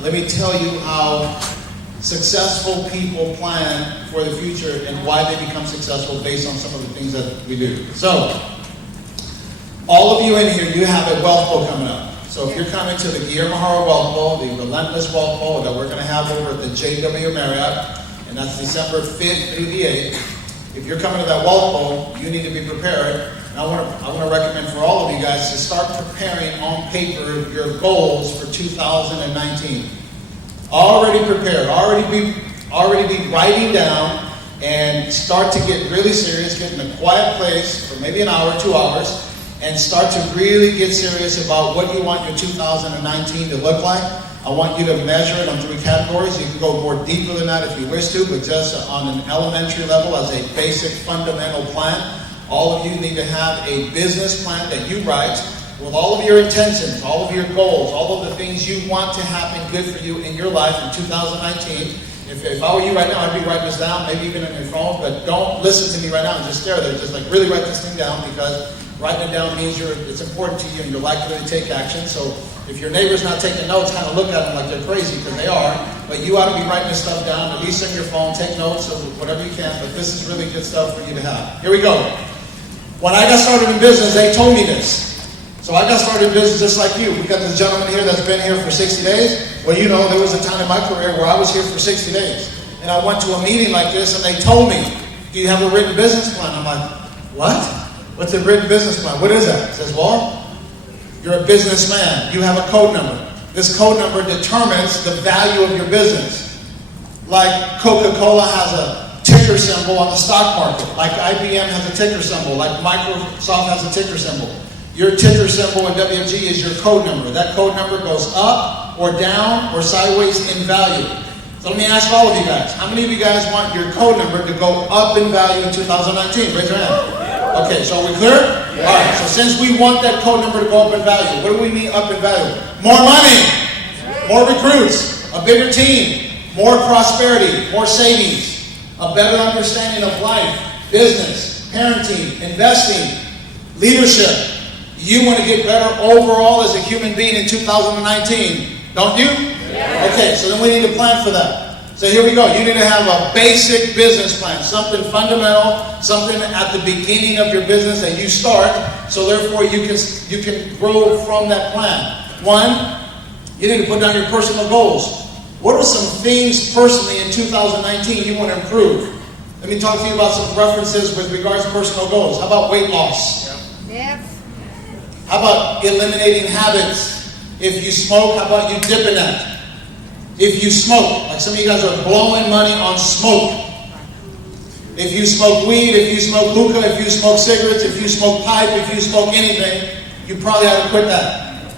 Let me tell you how successful people plan for the future and why they become successful based on some of the things that we do. So, all of you in here, you have a wealth bowl coming up. So if you're coming to the Guillermo Haro Wealth Bowl, the Relentless Wealth Bowl that we're going to have over at the JW Marriott, and that's December 5th through the 8th. If you're coming to that wealth bowl, you need to be prepared. And I want to recommend for all of you guys to start preparing on paper your goals for 2019. Already prepared, already be writing down, and start to get really serious, get in a quiet place for maybe an hour, 2 hours, and start to really get serious about what you want your 2019 to look like. I want you to measure it on 3 categories. You can go more deeper than that if you wish to, but just on an elementary level as a basic fundamental plan. All of you need to have a business plan that you write with all of your intentions, all of your goals, all of the things you want to happen good for you in your life in 2019. If I were you right now, I'd be writing this down, maybe even on your phone, but don't listen to me right now and just stare there. Just like really write this thing down, because writing it down means it's important to you and you're likely to take action. So if your neighbor's not taking notes, kind of look at them like they're crazy, because they are. But you ought to be writing this stuff down, at least on your phone. Take notes of whatever you can, but this is really good stuff for you to have. Here we go. When I got started in business, they told me this. So I got started in business just like you. We got this gentleman here that's been here for 60 days. Well, you know, there was a time in my career where I was here for 60 days. And I went to a meeting like this, and they told me, do you have a written business plan? I'm like, what? What's a written business plan? What is that? It says, well, you're a businessman. You have a code number. This code number determines the value of your business. Like Coca-Cola has a ticker symbol on the stock market. Like IBM has a ticker symbol. Like Microsoft has a ticker symbol. Your ticker symbol in WFG is your code number. That code number goes up or down or sideways in value. So let me ask all of you guys. How many of you guys want your code number to go up in value in 2019? Raise your hand. Okay, so are we clear? Yeah. All right, so since we want that code number to go up in value, what do we mean up in value? More money, more recruits, a bigger team, more prosperity, more savings, a better understanding of life, business, parenting, investing, leadership. You want to get better overall as a human being in 2019, don't you? Yeah. Okay, so then we need to plan for that. So here we go. You need to have a basic business plan, something fundamental, something at the beginning of your business that you start, so therefore you can grow from that plan. 1, you need to put down your personal goals. What are some things personally in 2019 you want to improve? Let me talk to you about some references with regards to personal goals. How about weight loss? Yep. How about eliminating habits? If you smoke, how about you dipping that? If you smoke, like some of you guys are blowing money on smoke. If you smoke weed, if you smoke hookah, if you smoke cigarettes, if you smoke pipe, if you smoke anything, you probably ought to quit that.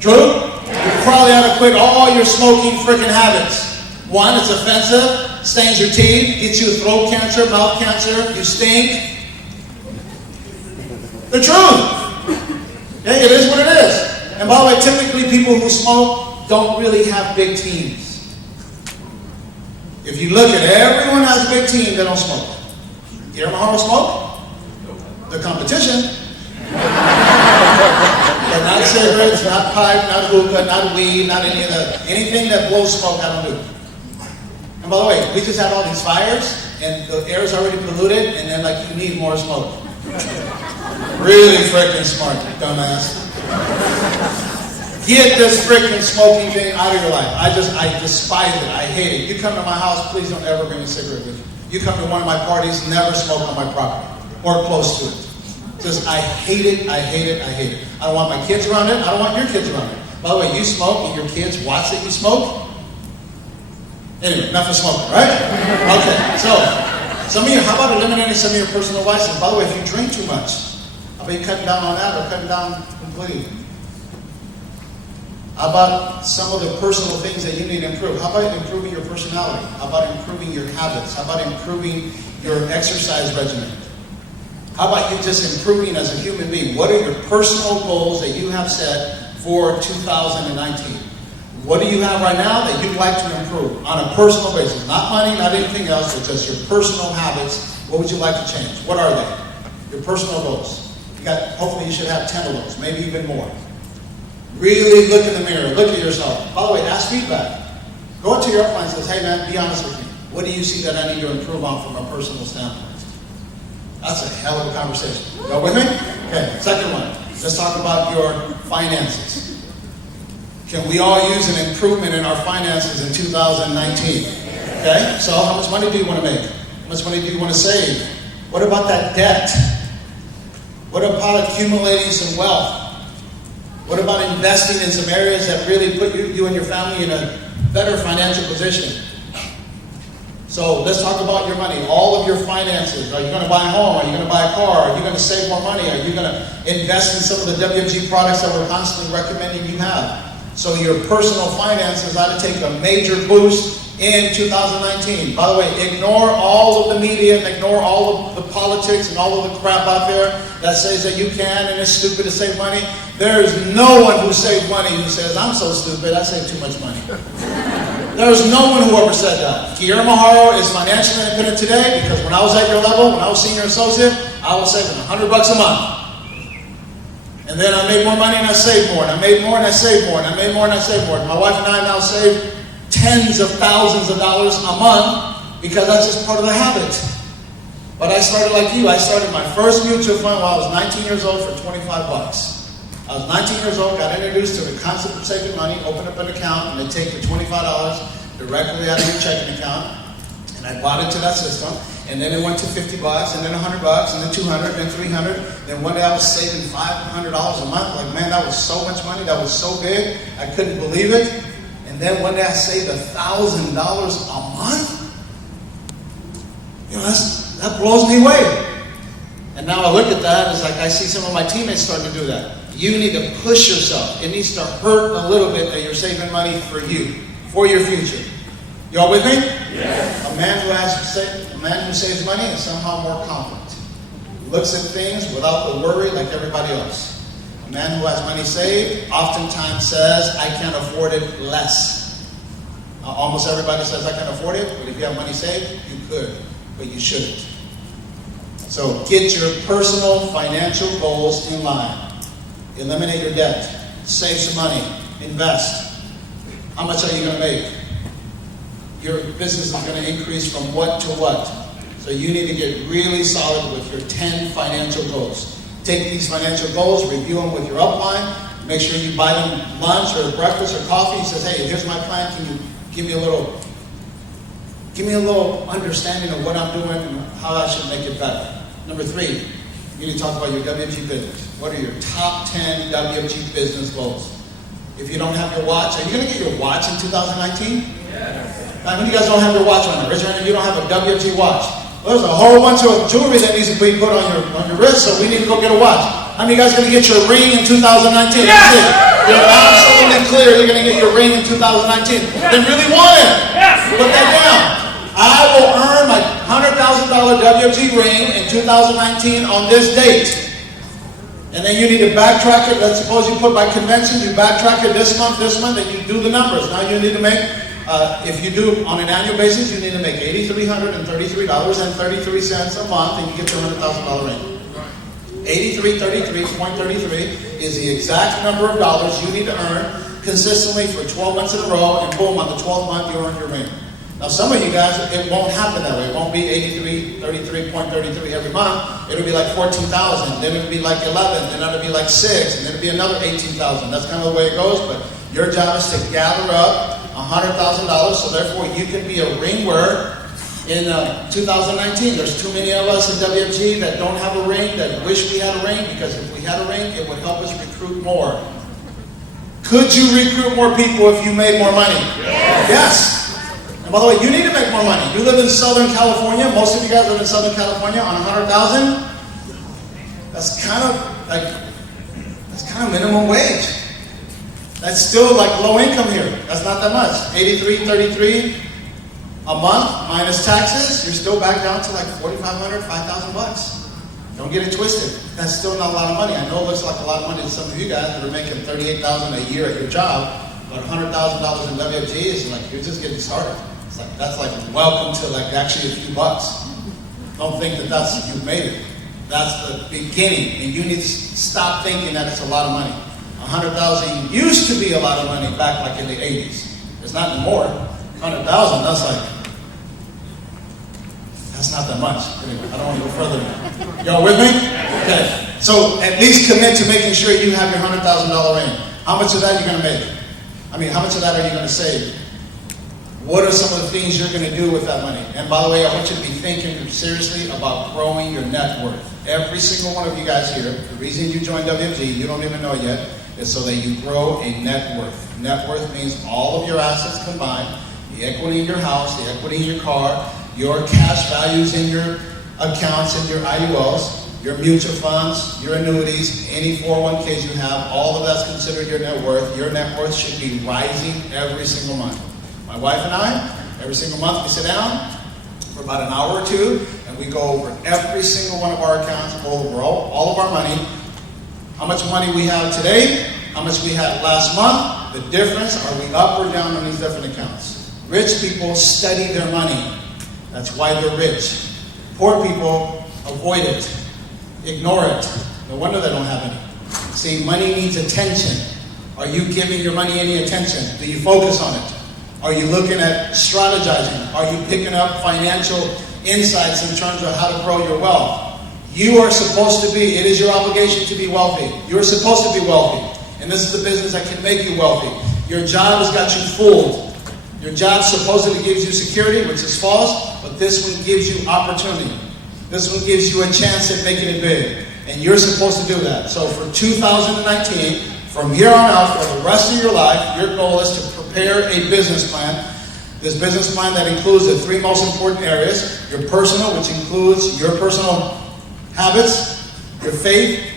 True? You probably ought to quit all your smoking freaking habits. 1, it's offensive, stains your teeth, gets you throat cancer, mouth cancer, you stink. The truth. Okay, it is what it is. And by the way, typically people who smoke don't really have big teams. If you look at everyone has a big team that don't smoke. You ever how smoke? The competition. But not cigarettes, not pipe, not hookah, not weed, not any of that. Anything that blows smoke, I don't do. And by the way, we just had all these fires, and the air is already polluted, and then like you need more smoke. Really freaking smart, dumbass. Get this freaking smoking thing out of your life. I despise it. I hate it. You come to my house, please don't ever bring a cigarette with you. You come to one of my parties, never smoke on my property or close to it. Just, I hate it, I hate it, I hate it. I don't want my kids around it. I don't want your kids around it. By the way, you smoke and your kids watch that you smoke. Anyway, enough of smoking, right? Okay, so some of you, how about eliminating some of your personal vices? By the way, if you drink too much, how about you cutting down on that or cutting down completely? How about some of the personal things that you need to improve? How about improving your personality? How about improving your habits? How about improving your exercise regimen? How about you just improving as a human being? What are your personal goals that you have set for 2019? What do you have right now that you'd like to improve on a personal basis? Not money, not anything else, but just your personal habits. What would you like to change? What are they? Your personal goals. Hopefully you should have 10 of those, maybe even more. Really look in the mirror. Look at yourself. By the way, ask feedback. Go to your upline and says, hey man, be honest with me. What do you see that I need to improve on from a personal standpoint? That's a hell of a conversation. Go with me? Okay, second one. Let's talk about your finances. Can we all use an improvement in our finances in 2019? Okay, so how much money do you want to make? How much money do you want to save? What about that debt? What about accumulating some wealth? What about investing in some areas that really put you and your family in a better financial position? So let's talk about your money, all of your finances. Are you going to buy a home? Are you going to buy a car? Are you going to save more money? Are you going to invest in some of the WFG products that we're constantly recommending you have? So your personal finances ought to take a major boost in 2019. By the way, ignore all of the media and ignore all of the politics and all of the crap out there that says that you can and it's stupid to save money. There's no one who saved money who says, I'm so stupid, I save too much money. There's no one who ever said that. Guillermo Haro is financially independent today because when I was at your level, when I was senior associate, I was saving $100 a month. And then I made more money and I saved more, and I made more and I saved more, and I made more and I saved more. My wife and I now save tens of thousands of dollars a month because that's just part of the habit. But I started like you. I started my first mutual fund while I was 19 years old for $25. I was 19 years old, got introduced to the concept of saving money, opened up an account, and they take the $25 directly out of your checking account. And I bought into that system. And then it went to $50, and then $100, and then $200, then $300. Then one day I was saving $500 a month. Like, man, that was so much money. That was so big. I couldn't believe it. And then one day I saved $1,000 a month. You know, that blows me away. And now I look at that, and it's like I see some of my teammates starting to do that. You need to push yourself. It needs to hurt a little bit that you're saving money for you, for your future. You all with me? Yes. A man who saves money is somehow more confident. Looks at things without the worry like everybody else. A man who has money saved oftentimes says, I can't afford it less. Almost everybody says, I can afford it, but if you have money saved, you could, but you shouldn't. So get your personal financial goals in line. Eliminate your debt. Save some money. Invest. How much are you going to make? Your business is going to increase from what to what. So you need to get really solid with your 10 financial goals. Take these financial goals, review them with your upline, make sure you buy them lunch or breakfast or coffee. He says, hey, here's my plan. Can you give me a little understanding of what I'm doing and how I should make it better? Number 3, you need to talk about your WFG business. What are your top 10 WFG business goals? If you don't have your watch, are you going to get your watch in 2019? Yes. Now, when you guys don't have your watch on, raise your hand if you don't have a WFG watch. Well, there's a whole bunch of jewelry that needs to be put on your wrist, so we need to go get a watch. How many of you guys are going to get your ring in 2019? Yes. You're absolutely clear you're going to get your ring in 2019. Yes. Then really want it. Yes. Put that down. I will earn my $100,000 WFG ring in 2019 on this date. And then you need to backtrack it. Let's suppose you put by convention, you backtrack it this month, and you do the numbers. Now you need to make, if you do on an annual basis, you need to make $8,333.33 a month, and you get your $100,000 ring. 8333.33 is the exact number of dollars you need to earn consistently for 12 months in a row, and boom, on the 12th month you earn your ring. Now some of you guys, it won't happen that way. It won't be 33.33 every month. It'll be like 14,000, then it'll be like 11, then it'll be like 6, and then it'll be another 18,000. That's kind of the way it goes, but your job is to gather up $100,000, so therefore you can be a ring wearer in 2019. There's too many of us in WFG that don't have a ring, that wish we had a ring, because if we had a ring, it would help us recruit more. Could you recruit more people if you made more money? Yes. And by the way, you need to make more money. You live in Southern California. Most of you guys live in Southern California on $100,000. That's kind of minimum wage. That's still like low income here. That's not that much. $83.33 a month minus taxes. You're still back down to like $4,500, $5,000. Don't get it twisted. That's still not a lot of money. I know it looks like a lot of money to some of you guys that are making $38,000 a year at your job, but $100,000 in WFG is like you're just getting started. It's like that's like welcome to like actually a few bucks. Don't think that you've made it. That's the beginning, and you need to stop thinking that it's a lot of money. 100,000 used to be a lot of money back like in the 80s. It's not anymore. 100,000, that's not that much. Anyway, I don't want to go further than that. Y'all with me? Okay. So at least commit to making sure you have your $100,000 in. How much of that are you going to make? I mean, how much of that are you going to save? What are some of the things you're going to do with that money? And by the way, I want you to be thinking seriously about growing your net worth. Every single one of you guys here, the reason you joined WFG, you don't even know it yet, is so that you grow a net worth. Net worth means all of your assets combined, the equity in your house, the equity in your car, your cash values in your accounts and your IULs, your mutual funds, your annuities, any 401ks you have, all of that's considered your net worth. Your net worth should be rising every single month. My wife and I, every single month we sit down for about an hour or two and we go over every single one of our accounts, go over all of our money, how much money we have today, how much we had last month, the difference, are we up or down on these different accounts? Rich people study their money. That's why they're rich. Poor people avoid it, ignore it. No wonder they don't have any. See, money needs attention. Are you giving your money any attention? Do you focus on it? Are you looking at strategizing? Are you picking up financial insights in terms of how to grow your wealth? You are supposed to be, it is your obligation to be wealthy. You're supposed to be wealthy. And this is the business that can make you wealthy. Your job has got you fooled. Your job supposedly gives you security, which is false, but this one gives you opportunity. This one gives you a chance at making it big. And you're supposed to do that. So for 2019, from here on out, for the rest of your life, your goal is to prepare a business plan. This business plan that includes the three most important areas. Your personal, which includes your personal habits, your faith,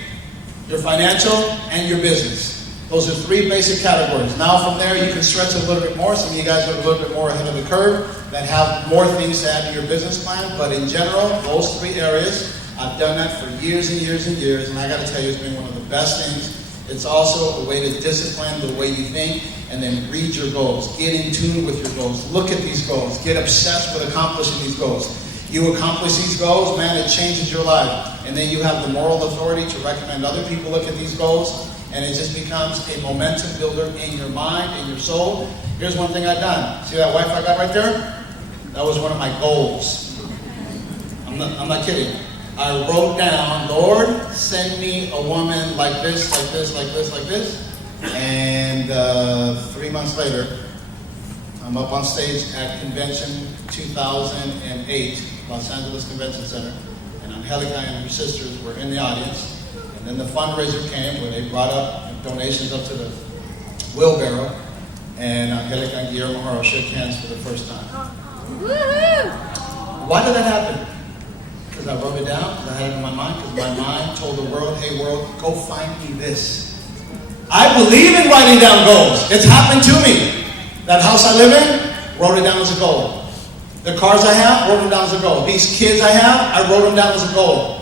your financial, and your business. Those are three basic categories. Now from there, you can stretch it a little bit more. Some of you guys are a little bit more ahead of the curve that have more things to add to your business plan. But in general, those three areas, I've done that for years and years and years. And I got to tell you, it's been one of the best things. It's also a way to discipline the way you think and then read your goals. Get in tune with your goals. Look at these goals. Get obsessed with accomplishing these goals. You accomplish these goals, man, it changes your life. And then you have the moral authority to recommend other people look at these goals. And it just becomes a momentum builder in your mind, in your soul. Here's one thing I've done. See that wife I got right there? That was one of my goals. I'm not kidding. I wrote down, Lord, send me a woman like this, like this, like this, like this. And 3 months later, I'm up on stage at Convention 2008, Los Angeles Convention Center. And Angelica and her sisters were in the audience. And then the fundraiser came where they brought up donations up to the wheelbarrow. And Angelica and Guillermo shook hands for the first time. Why did that happen? Because I wrote it down, because I had it in my mind, because my mind told the world, hey world, go find me this. I believe in writing down goals. It's happened to me. That house I live in, wrote it down as a goal. The cars I have, wrote them down as a goal. These kids I have, I wrote them down as a goal.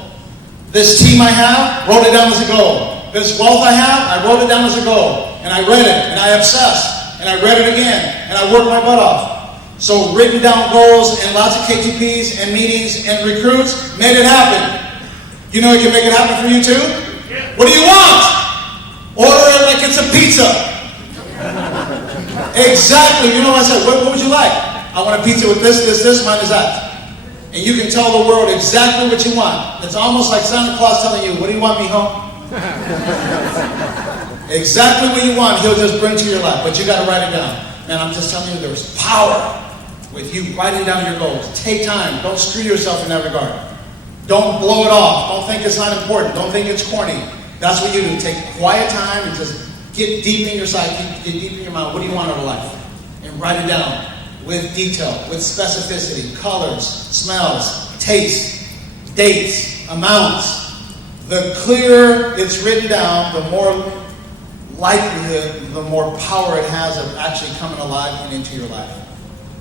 This team I have, wrote it down as a goal. This wealth I have, I wrote it down as a goal. And I read it, and I obsessed, and I read it again, and I worked my butt off. So written down goals and lots of KTPs and meetings and recruits made it happen. You know it can make it happen for you too? Yeah. What do you want? Order it like it's a pizza. Exactly. You know what I said? What would you like? I want a pizza with this, mine is that. And you can tell the world exactly what you want. It's almost like Santa Claus telling you, what do you want, mijo? Exactly what you want, he'll just bring to your life. But you got to write it down. Man, I'm just telling you, there's power with you writing down your goals. Take time. Don't screw yourself in that regard. Don't blow it off. Don't think it's not important. Don't think it's corny. That's what you do. Take quiet time and just get deep in your psyche, get deep in your mind. What do you want out of life? And write it down with detail, with specificity, colors, smells, taste, dates, amounts. The clearer it's written down, the more likelihood, the more power it has of actually coming alive and into your life.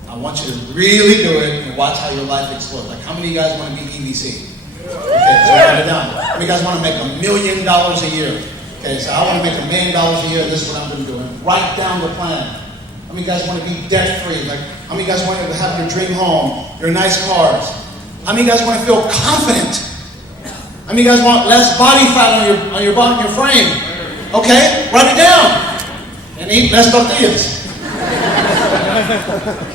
I want you to really do it and watch how your life explodes. Like, how many of you guys want to be EVC? Okay, so write it down. How many of you guys want to make $1 million a year? Okay, so I want to make $1 million a year, this is what I'm going to do. And write down the plan. How many of you guys want to be debt-free? Like, how many of you guys want to have your dream home, your nice cars? How many of you guys want to feel confident? How many of you guys want less body fat on your frame? Okay, write it down. And eat less tortillas.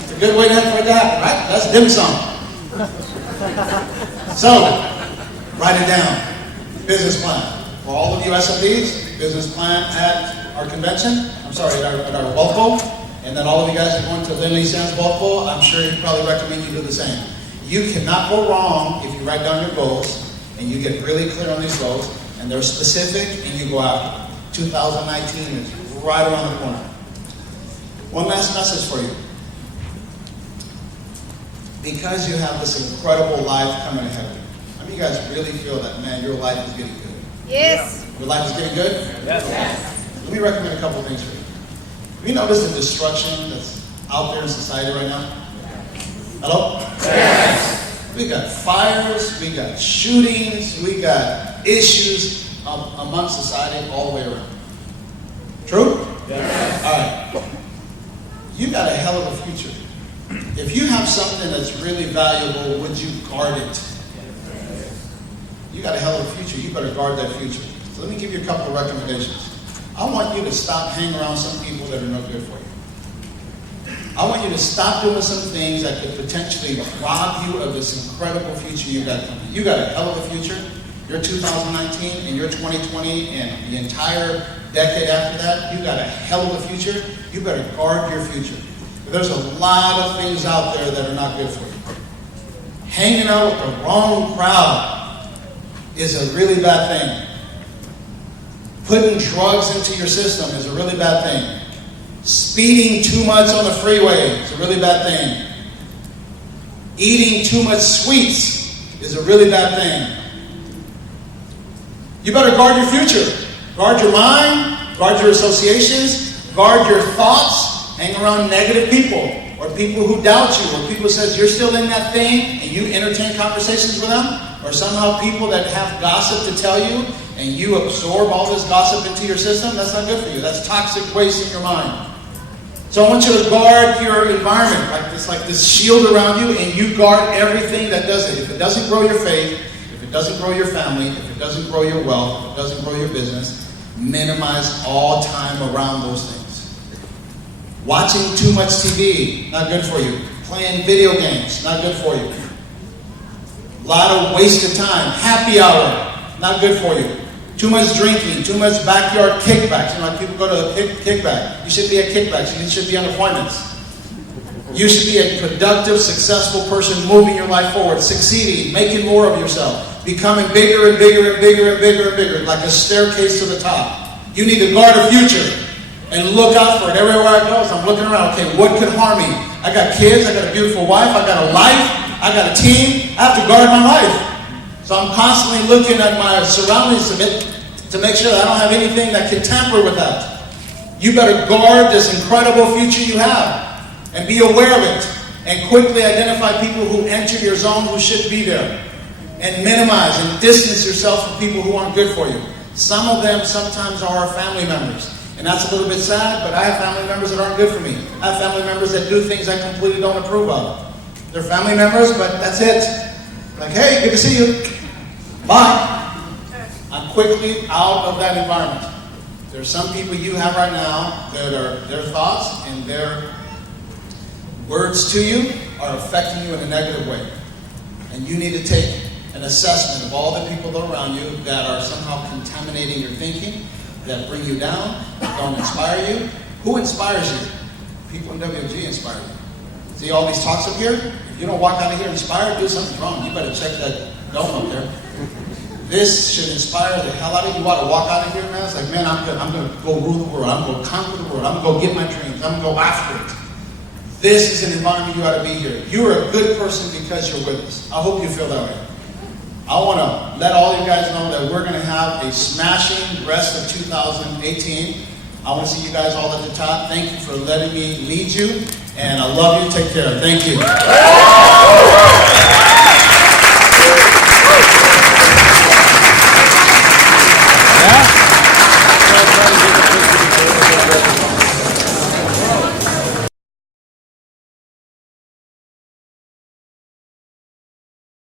It's a good way to have that happen, right? That's dim sum. So, write it down. Business plan. For all of you SMBs, business plan at our convention, at our bulk bowl, and then all of you guys are going to Lindley Sands bulk bowl, I'm sure he'd probably recommend you do the same. You cannot go wrong if you write down your goals, and you get really clear on these goals, and they're specific, and you go after them. 2019 is right around the corner. One last message for you. Because you have this incredible life coming ahead of you, how many of you guys really feel that, man, your life is getting good? Yes. Your life is getting good? Yes. Let me recommend a couple things for you. Have you noticed the destruction that's out there in society right now? Hello? Yes. We got fires, we got shootings, we got issues amongst society all the way around. True? Yes. All right. You got a hell of a future. If you have something that's really valuable, would you guard it? You got a hell of a future. You better guard that future. So let me give you a couple of recommendations. I want you to stop hanging around some people that are no good for you. I want you to stop doing some things that could potentially rob you of this incredible future you got coming. You got a hell of a future. You're 2019 and you're 2020 and the entire decade after that, you got a hell of a future. You better guard your future. There's a lot of things out there that are not good for you. Hanging out with the wrong crowd is a really bad thing. Putting drugs into your system is a really bad thing. Speeding too much on the freeway is a really bad thing. Eating too much sweets is a really bad thing. You better guard your future. Guard your mind, guard your associations, guard your thoughts. Hang around negative people, or people who doubt you, or people says you're still in that thing, and you entertain conversations with them, or somehow people that have gossip to tell you, and you absorb all this gossip into your system. That's not good for you. That's toxic waste in your mind. So I want you to guard your environment, like this shield around you, and you guard everything that does it. If it doesn't grow your faith, if it doesn't grow your family, if it doesn't grow your wealth, if it doesn't grow your business, minimize all time around those things. Watching too much TV, not good for you. Playing video games, not good for you. A lot of wasted time. Happy hour, not good for you. Too much drinking, too much backyard kickbacks. You know, like people go to a kickback. You should be at kickbacks. You should be on appointments. You should be a productive, successful person moving your life forward, succeeding, making more of yourself, becoming bigger and bigger and bigger and bigger and bigger, like a staircase to the top. You need to guard a future. And look out for it everywhere I go. So I'm looking around. Okay, what could harm me? I got kids. I got a beautiful wife. I got a life. I got a team. I have to guard my life. So I'm constantly looking at my surroundings to make sure that I don't have anything that can tamper with that. You better guard this incredible future you have and be aware of it. And quickly identify people who enter your zone who shouldn't be there. And minimize and distance yourself from people who aren't good for you. Some of them sometimes are our family members. And that's a little bit sad, but I have family members that aren't good for me. I have family members that do things I completely don't approve of. They're family members, but that's it. Like, hey, good to see you. Bye. I'm quickly out of that environment. There's some people you have right now that are their thoughts and their words to you are affecting you in a negative way. And you need to take an assessment of all the people around you that are somehow contaminating your thinking, that bring you down, that don't inspire you. Who inspires you? People in WFG inspire you. See all these talks up here? If you don't walk out of here inspired, do something wrong. You better check that dome up there. This should inspire the hell out of you. You ought to walk out of here, man. It's like, man, I'm going to go rule the world. I'm going to conquer the world. I'm going to go get my dreams. I'm going to go after it. This is an environment you ought to be here. You're a good person because you're with us. I hope you feel that way. I want to let all you guys know that we're going to have a smashing rest of 2018. I want to see you guys all at the top. Thank you for letting me lead you. And I love you. Take care. Thank you.